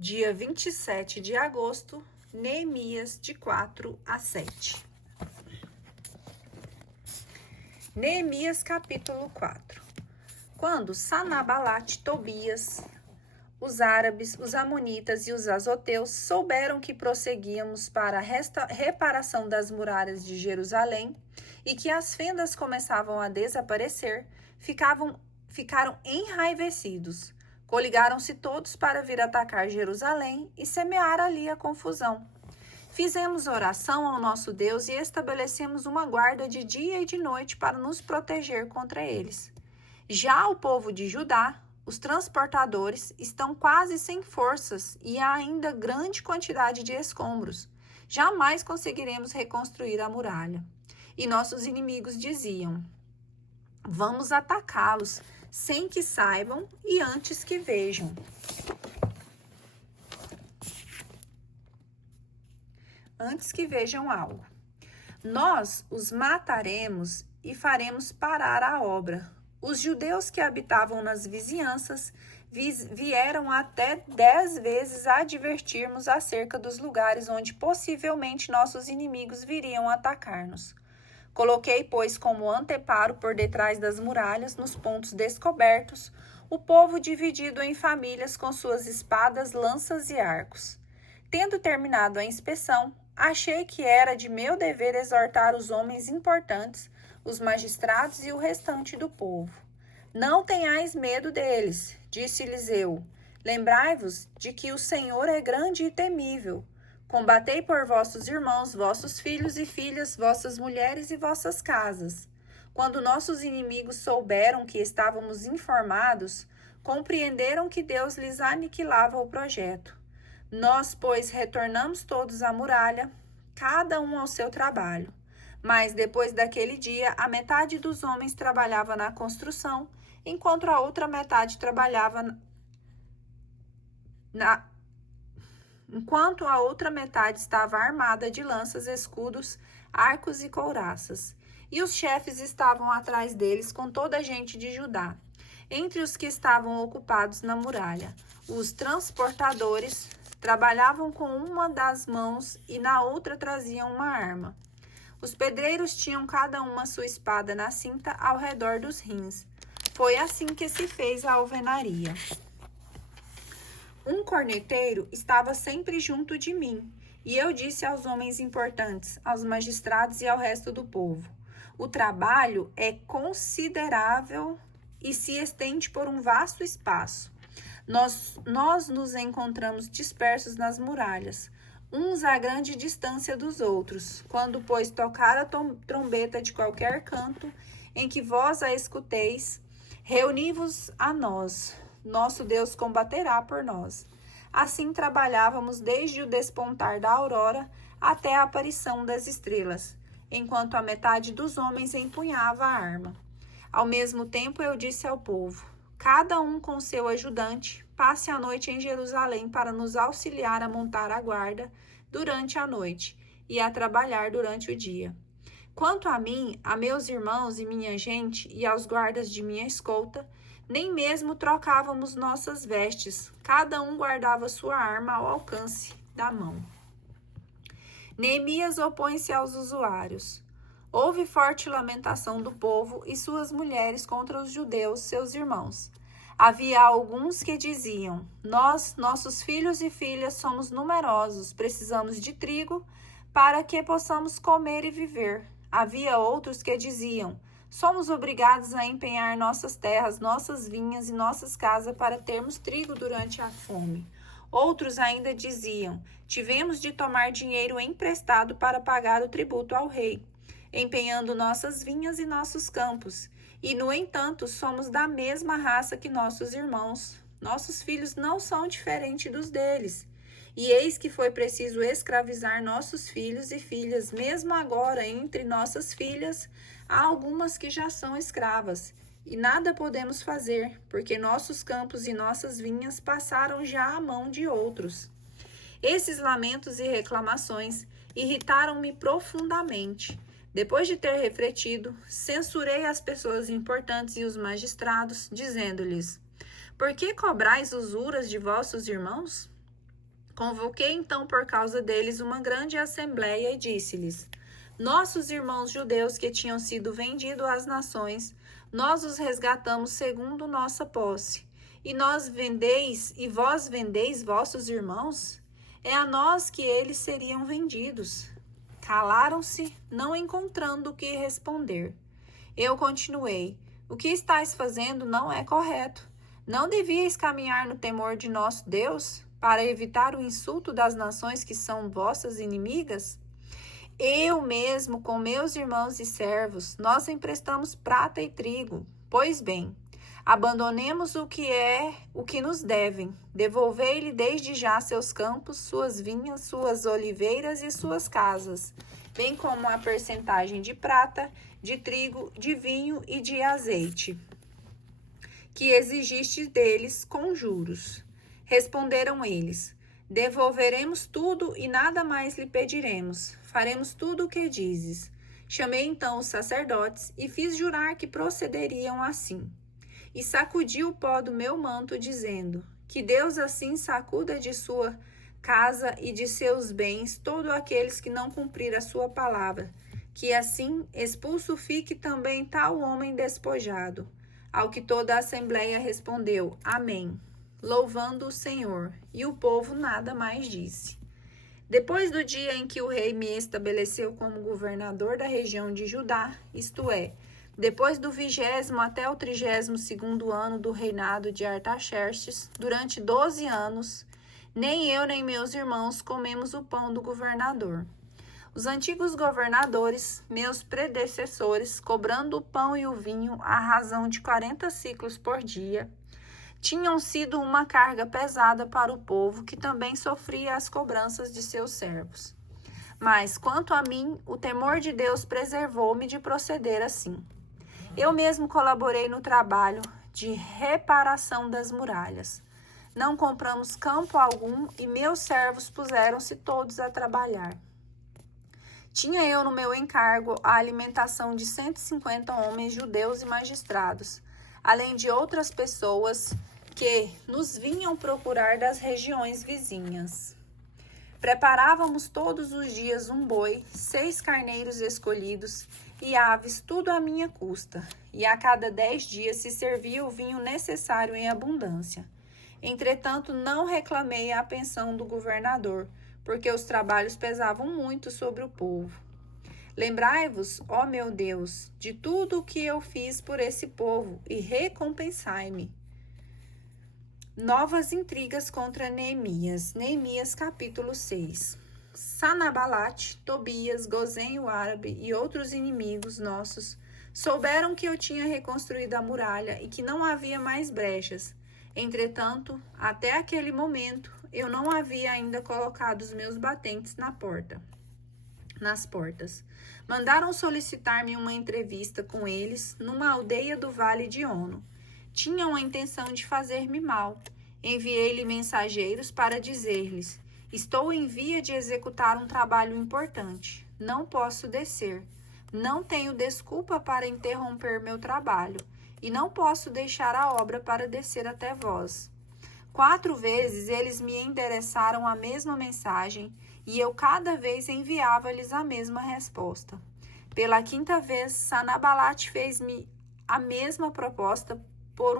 dia 27 de agosto, Neemias, de 4 a 7. Neemias, capítulo 4. Quando Sanabalate, Tobias, os árabes, os amonitas e os azoteus souberam que prosseguíamos para a reparação das muralhas de Jerusalém e que as fendas começavam a desaparecer, ficaram enraivecidos. Coligaram-se todos para vir atacar Jerusalém e semear ali a confusão. Fizemos oração ao nosso Deus e estabelecemos uma guarda de dia e de noite para nos proteger contra eles. Já o povo de Judá, os transportadores, estão quase sem forças e há ainda grande quantidade de escombros. Jamais conseguiremos reconstruir a muralha. E nossos inimigos diziam: vamos atacá-los, sem que saibam e antes que vejam. Antes que vejam algo. Nós os mataremos e faremos parar a obra. Os judeus que habitavam nas vizinhanças vieram até 10 vezes advertir-nos acerca dos lugares onde possivelmente nossos inimigos viriam atacar-nos. Coloquei, pois, como anteparo por detrás das muralhas, nos pontos descobertos, o povo dividido em famílias com suas espadas, lanças e arcos. Tendo terminado a inspeção, achei que era de meu dever exortar os homens importantes, os magistrados e o restante do povo. Não tenhais medo deles, disse-lhes eu. Lembrai-vos de que o Senhor é grande e temível. Combatei por vossos irmãos, vossos filhos e filhas, vossas mulheres e vossas casas. Quando nossos inimigos souberam que estávamos informados, compreenderam que Deus lhes aniquilava o projeto. Nós, pois, retornamos todos à muralha, cada um ao seu trabalho. Mas, depois daquele dia, a metade dos homens trabalhava na construção, enquanto a outra metade trabalhava enquanto a outra metade estava armada de lanças, escudos, arcos e couraças. E os chefes estavam atrás deles com toda a gente de Judá. Entre os que estavam ocupados na muralha, os transportadores trabalhavam com uma das mãos e na outra traziam uma arma. Os pedreiros tinham cada uma sua espada na cinta ao redor dos rins. Foi assim que se fez a alvenaria. Um corneteiro estava sempre junto de mim, e eu disse aos homens importantes, aos magistrados e ao resto do povo: o trabalho é considerável e se estende por um vasto espaço. Nós nos encontramos dispersos nas muralhas, uns a grande distância dos outros. Quando, pois, tocar a trombeta de qualquer canto em que vós a escuteis, reuni-vos a nós. Nosso Deus combaterá por nós. Assim trabalhávamos desde o despontar da aurora até a aparição das estrelas, enquanto a metade dos homens empunhava a arma. Ao mesmo tempo eu disse ao povo: cada um com seu ajudante, passe a noite em Jerusalém para nos auxiliar a montar a guarda durante a noite e a trabalhar durante o dia. Quanto a mim, a meus irmãos e minha gente e aos guardas de minha escolta, nem mesmo trocávamos nossas vestes, cada um guardava sua arma ao alcance da mão. Neemias opõe-se aos usuários. Houve forte lamentação do povo e suas mulheres contra os judeus, seus irmãos. Havia alguns que diziam: nossos filhos e filhas somos numerosos, precisamos de trigo para que possamos comer e viver. Havia outros que diziam: somos obrigados a empenhar nossas terras, nossas vinhas e nossas casas para termos trigo durante a fome. Outros ainda diziam: tivemos de tomar dinheiro emprestado para pagar o tributo ao rei, empenhando nossas vinhas e nossos campos. E, no entanto, somos da mesma raça que nossos irmãos. Nossos filhos não são diferentes dos deles. E eis que foi preciso escravizar nossos filhos e filhas. Mesmo agora, entre nossas filhas, há algumas que já são escravas. E nada podemos fazer, porque nossos campos e nossas vinhas passaram já à mão de outros. Esses lamentos e reclamações irritaram-me profundamente. Depois de ter refletido, censurei as pessoas importantes e os magistrados, dizendo-lhes: por que cobrais usuras de vossos irmãos? Convoquei então por causa deles uma grande assembleia e disse-lhes: nossos irmãos judeus que tinham sido vendidos às nações, nós os resgatamos segundo nossa posse. E vós vendeis vossos irmãos? É a nós que eles seriam vendidos. Calaram-se, não encontrando o que responder. Eu continuei: o que estáis fazendo não é correto. Não devíeis caminhar no temor de nosso Deus, para evitar o insulto das nações que são vossas inimigas? Eu mesmo, com meus irmãos e servos, nós emprestamos prata e trigo. Pois bem, abandonemos o que nos devem. Devolvei-lhe desde já seus campos, suas vinhas, suas oliveiras e suas casas, bem como a percentagem de prata, de trigo, de vinho e de azeite, que exigiste deles com juros. Responderam eles: devolveremos tudo e nada mais lhe pediremos. Faremos tudo o que dizes. Chamei então os sacerdotes e fiz jurar que procederiam assim. E sacudi o pó do meu manto, dizendo: que Deus assim sacuda de sua casa e de seus bens todos aqueles que não cumprir a sua palavra, que assim expulso fique também tal homem despojado. Ao que toda a assembleia respondeu: Amém, louvando o Senhor. E o povo nada mais disse. Depois do dia em que o rei me estabeleceu como governador da região de Judá, isto é, depois do 20º até o 32º ano do reinado de Artaxerxes, durante 12 anos, nem eu nem meus irmãos comemos o pão do governador. Os antigos governadores, meus predecessores, cobrando o pão e o vinho à razão de 40 siclos por dia, tinham sido uma carga pesada para o povo, que também sofria as cobranças de seus servos. Mas, quanto a mim, o temor de Deus preservou-me de proceder assim. Eu mesmo colaborei no trabalho de reparação das muralhas. Não compramos campo algum e meus servos puseram-se todos a trabalhar. Tinha eu no meu encargo a alimentação de 150 homens judeus e magistrados, além de outras pessoas que nos vinham procurar das regiões vizinhas. Preparávamos todos os dias um boi, 6 carneiros escolhidos e aves, tudo à minha custa, e a cada 10 dias se servia o vinho necessário em abundância. Entretanto, não reclamei a pensão do governador, porque os trabalhos pesavam muito sobre o povo. Lembrai-vos, ó meu Deus, de tudo o que eu fiz por esse povo, e recompensai-me. Novas intrigas contra Neemias. Neemias capítulo 6. Sanabalate, Tobias, Gozem o árabe e outros inimigos nossos souberam que eu tinha reconstruído a muralha e que não havia mais brechas. Entretanto, até aquele momento, eu não havia ainda colocado os meus batentes nas portas. Mandaram solicitar-me uma entrevista com eles numa aldeia do Vale de Ono. Tinham a intenção de fazer-me mal. Enviei-lhe mensageiros para dizer-lhes: estou em via de executar um trabalho importante. Não posso descer. Não tenho desculpa para interromper meu trabalho. E não posso deixar a obra para descer até vós. 4 vezes eles me endereçaram a mesma mensagem e eu cada vez enviava-lhes a mesma resposta. Pela 5ª vez, Sanabalate fez-me a mesma proposta por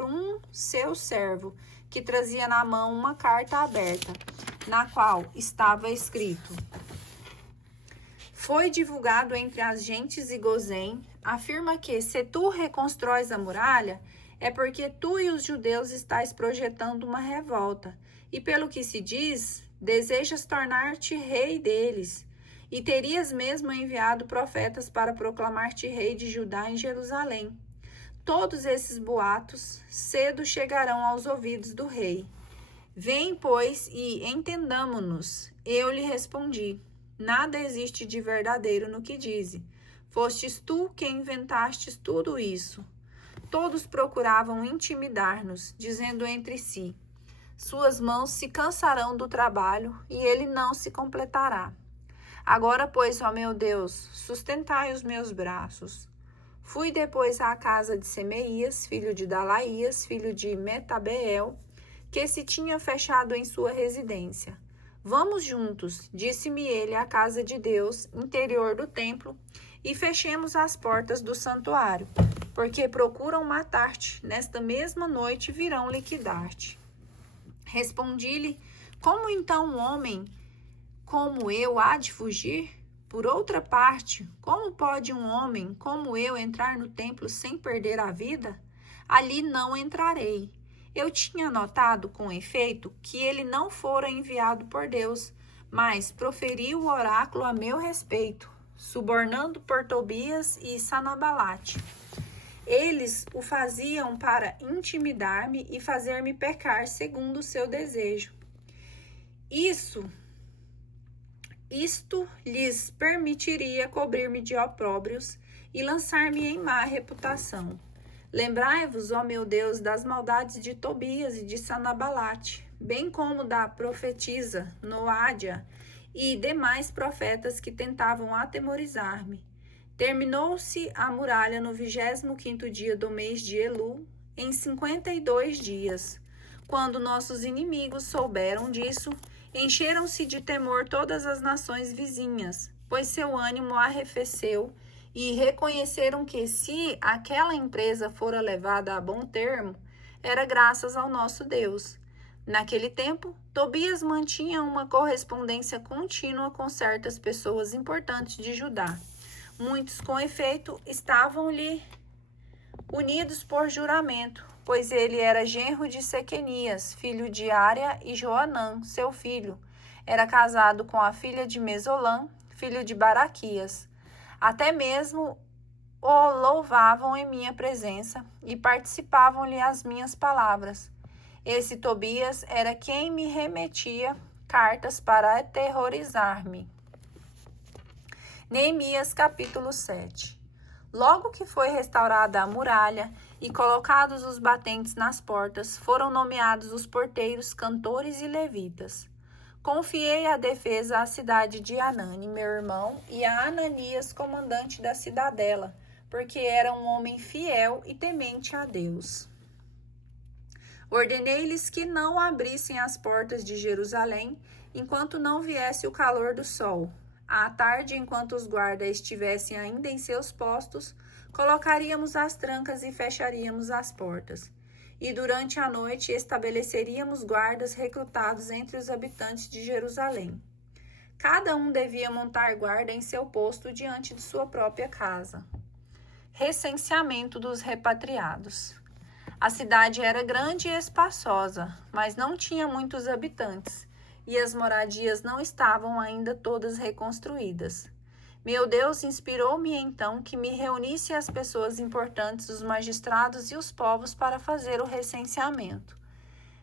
um seu servo, que trazia na mão uma carta aberta, na qual estava escrito: foi divulgado entre as gentes e Gozem, afirma que, se tu reconstróis a muralha, é porque tu e os judeus estáis projetando uma revolta, e pelo que se diz, desejas tornar-te rei deles, e terias mesmo enviado profetas para proclamar-te rei de Judá em Jerusalém. Todos esses boatos cedo chegarão aos ouvidos do rei. Vem, pois, e entendamo-nos. Eu lhe respondi: nada existe de verdadeiro no que dize. Fostes tu que inventastes tudo isso. Todos procuravam intimidar-nos, dizendo entre si: suas mãos se cansarão do trabalho e ele não se completará. Agora, pois, ó meu Deus, sustentai os meus braços. Fui depois à casa de Semeias, filho de Dalaías, filho de Metabeel, que se tinha fechado em sua residência. Vamos juntos, disse-me ele, à casa de Deus, interior do templo, e fechemos as portas do santuário, porque procuram matar-te. Nesta mesma noite virão liquidar-te. Respondi-lhe: como então um homem como eu há de fugir? Por outra parte, como pode um homem como eu entrar no templo sem perder a vida? Ali não entrarei. Eu tinha notado, com efeito, que ele não fora enviado por Deus, mas proferiu o oráculo a meu respeito, subornando por Tobias e Sanabalate. Eles o faziam para intimidar-me e fazer-me pecar segundo o seu desejo. Isto lhes permitiria cobrir-me de opróbrios e lançar-me em má reputação. Lembrai-vos, ó meu Deus, das maldades de Tobias e de Sanabalate, bem como da profetisa Noádia e demais profetas que tentavam atemorizar-me. Terminou-se a muralha no 25º dia do mês de Elul, em 52 dias. Quando nossos inimigos souberam disso, encheram-se de temor todas as nações vizinhas, pois seu ânimo arrefeceu, e reconheceram que, se aquela empresa fora levada a bom termo, era graças ao nosso Deus. Naquele tempo, Tobias mantinha uma correspondência contínua com certas pessoas importantes de Judá. Muitos, com efeito, estavam-lhe unidos por juramento, pois ele era genro de Sequenias, filho de Área, e Joanã, seu filho, era casado com a filha de Mesolã, filho de Baraquias. Até mesmo o louvavam em minha presença e participavam-lhe as minhas palavras. Esse Tobias era quem me remetia cartas para aterrorizar-me. Neemias capítulo 7. Logo que foi restaurada a muralha e colocados os batentes nas portas, foram nomeados os porteiros, cantores e levitas. Confiei a defesa à cidade de Hanani, meu irmão, e a Ananias, comandante da cidadela, porque era um homem fiel e temente a Deus. Ordenei-lhes que não abrissem as portas de Jerusalém enquanto não viesse o calor do sol. À tarde, enquanto os guardas estivessem ainda em seus postos, colocaríamos as trancas e fecharíamos as portas. E durante a noite estabeleceríamos guardas recrutados entre os habitantes de Jerusalém. Cada um devia montar guarda em seu posto diante de sua própria casa. Recenseamento dos repatriados. A cidade era grande e espaçosa, mas não tinha muitos habitantes, e as moradias não estavam ainda todas reconstruídas. Meu Deus inspirou-me então que me reunisse as pessoas importantes, os magistrados e os povos para fazer o recenseamento.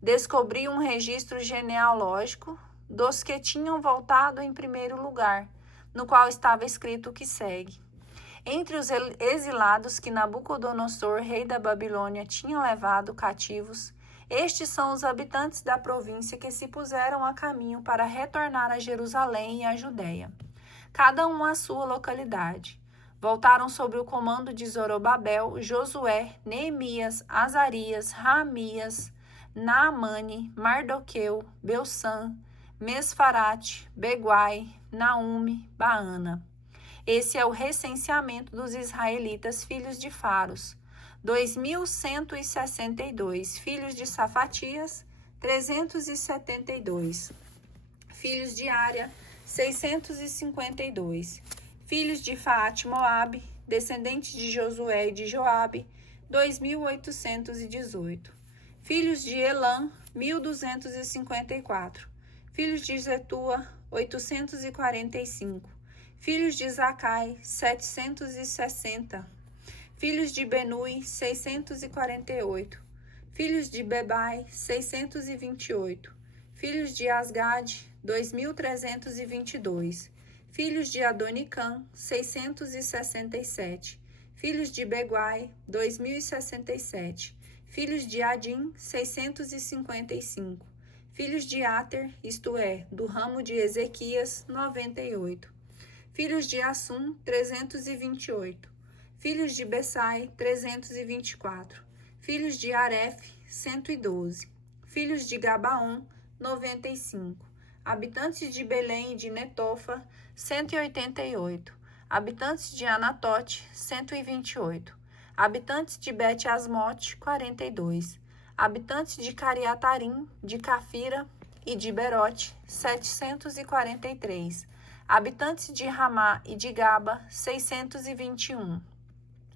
Descobri um registro genealógico dos que tinham voltado em primeiro lugar, no qual estava escrito o que segue. Entre os exilados que Nabucodonosor, rei da Babilônia, tinha levado cativos, estes são os habitantes da província que se puseram a caminho para retornar a Jerusalém e a Judéia, cada um à sua localidade. Voltaram sob o comando de Zorobabel, Josué, Neemias, Azarias, Raamias, Naamane, Mardoqueu, Belsan, Mesfarate, Beguai, Naume, Baana. Esse é o recenseamento dos israelitas, filhos de Faros, 2.162, filhos de Safatias, 372, filhos de Área, 652, filhos de Faate Moabe, descendentes de Josué e de Joabe, 2.818, filhos de Elã, 1.254, filhos de Zetua, 845, filhos de Zacai, 760, filhos de Benui, 648, filhos de Bebai, 628, filhos de Asgade, 2.322, filhos de Adonicã, 667, filhos de Beguai, 2.067, filhos de Adim, 655, filhos de Ater, isto é, do ramo de Ezequias, 98, filhos de Assum, 328, filhos de Bessai, 324, filhos de Aref, 112, filhos de Gabaon, 95. Habitantes de Belém e de Netofa, 188. Habitantes de Anatote, 128. Habitantes de Bet-Asmote, 42. Habitantes de Cariatarim, de Cafira e de Berote, 743. Habitantes de Ramá e de Gaba, 621.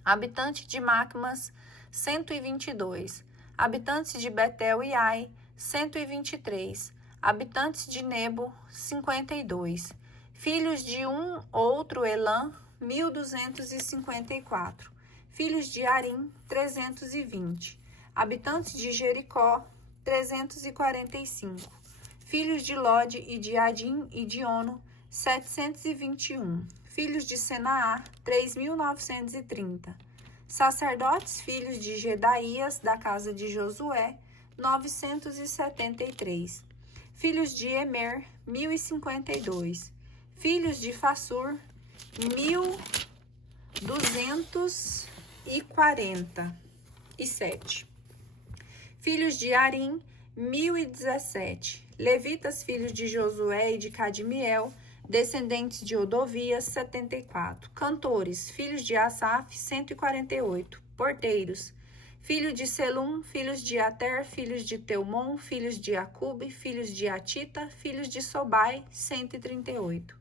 Habitantes de Macmas, 122. Habitantes de Betel e Ai, 123. Habitantes de Nebo, 52. Filhos de um outro Elã, 1254. Filhos de Arim, 320. Habitantes de Jericó, 345. Filhos de Lode e de Adim e de Ono, 721. Filhos de Senaá, 3.930. Sacerdotes filhos de Gedaías, da casa de Josué, 973. Filhos de Emer, 1052. Filhos de Fassur, 1.247. Filhos de Arim, 1017. Levitas, filhos de Josué e de Cadmiel, descendentes de Odovias, 74. Cantores, filhos de Asaf, 148. Porteiros, filho de Selum, filhos de Ater, filhos de Teumon, filhos de Acube, filhos de Atita, filhos de Sobai, 138.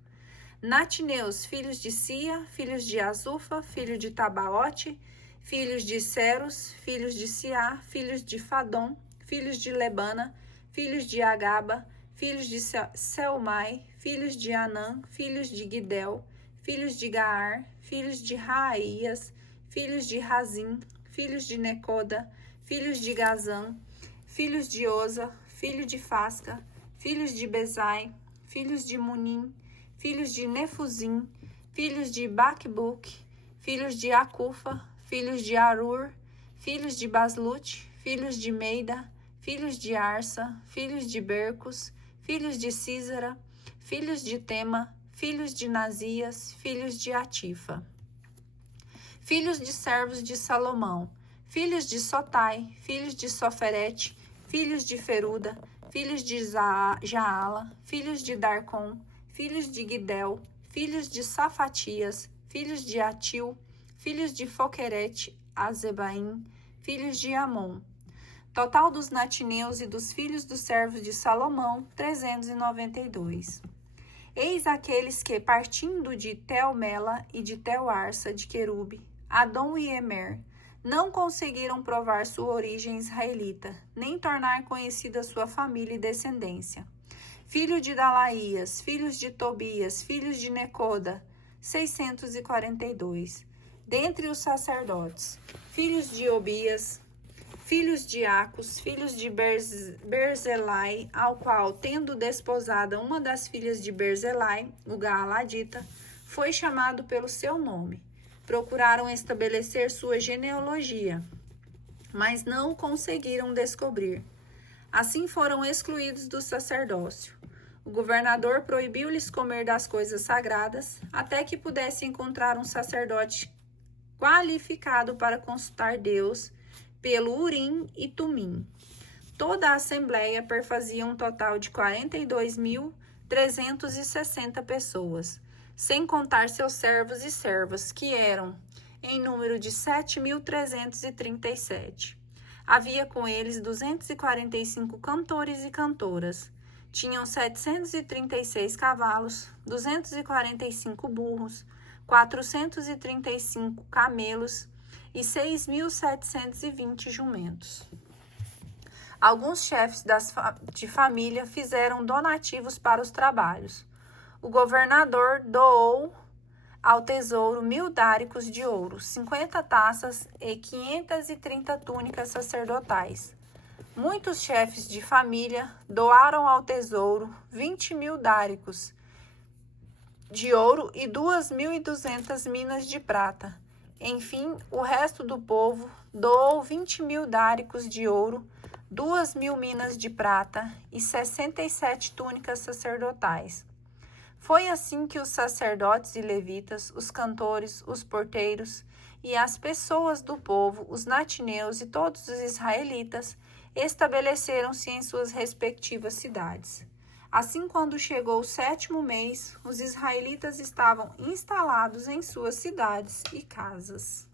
Natineus, filhos de Sia, filhos de Azufa, filho de Tabaote, filhos de Ceros, filhos de Siá, filhos de Fadom, filhos de Lebana, filhos de Agaba, filhos de Selmai, filhos de Anã, filhos de Gidel, filhos de Gaar, filhos de Raaías, filhos de Razim, filhos de Necoda, filhos de Gazã, filhos de Oza, filho de Fasca, filhos de Bezai, filhos de Munim, filhos de Nefuzim, filhos de Baquebuque, filhos de Acufa, filhos de Arur, filhos de Baslute, filhos de Meida, filhos de Arsa, filhos de Bercos, filhos de Císara, filhos de Tema, filhos de Nazias, filhos de Atifa. Filhos de servos de Salomão, filhos de Sotai, filhos de Soferete, filhos de Feruda, filhos de Jaala, filhos de Darcon, filhos de Gidel, filhos de Safatias, filhos de Atil, filhos de Foquerete, Azebaim, filhos de Amon. Total dos natineus e dos filhos dos servos de Salomão, 392. Eis aqueles que, partindo de Tel-Mela e de Tel-Arsa de Querube, Adom e Emer, não conseguiram provar sua origem israelita, nem tornar conhecida sua família e descendência. Filho de Dalaías, filhos de Tobias, filhos de Necoda, 642. Dentre os sacerdotes, filhos de Obias, filhos de Acos, filhos de Berzelai, ao qual, tendo desposada uma das filhas de Berzelai, o Gaaladita, foi chamado pelo seu nome. Procuraram estabelecer sua genealogia, mas não conseguiram descobrir. Assim foram excluídos do sacerdócio. O governador proibiu-lhes comer das coisas sagradas, até que pudesse encontrar um sacerdote qualificado para consultar Deus pelo Urim e Tumim. Toda a assembleia perfazia um total de 42.360 pessoas, sem contar seus servos e servas, que eram, em número de 7.337. Havia com eles 245 cantores e cantoras. Tinham 736 cavalos, 245 burros, 435 camelos e 6.720 jumentos. Alguns chefes de família fizeram donativos para os trabalhos. O governador doou ao tesouro 1.000 dáricos de ouro, 50 taças e 530 túnicas sacerdotais. Muitos chefes de família doaram ao tesouro 20.000 dáricos de ouro e 2.200 minas de prata. Enfim, o resto do povo doou 20.000 dáricos de ouro, 2.000 minas de prata e 67 túnicas sacerdotais. Foi assim que os sacerdotes e levitas, os cantores, os porteiros e as pessoas do povo, os natineus e todos os israelitas, estabeleceram-se em suas respectivas cidades. Assim, quando chegou o 7º mês, os israelitas estavam instalados em suas cidades e casas.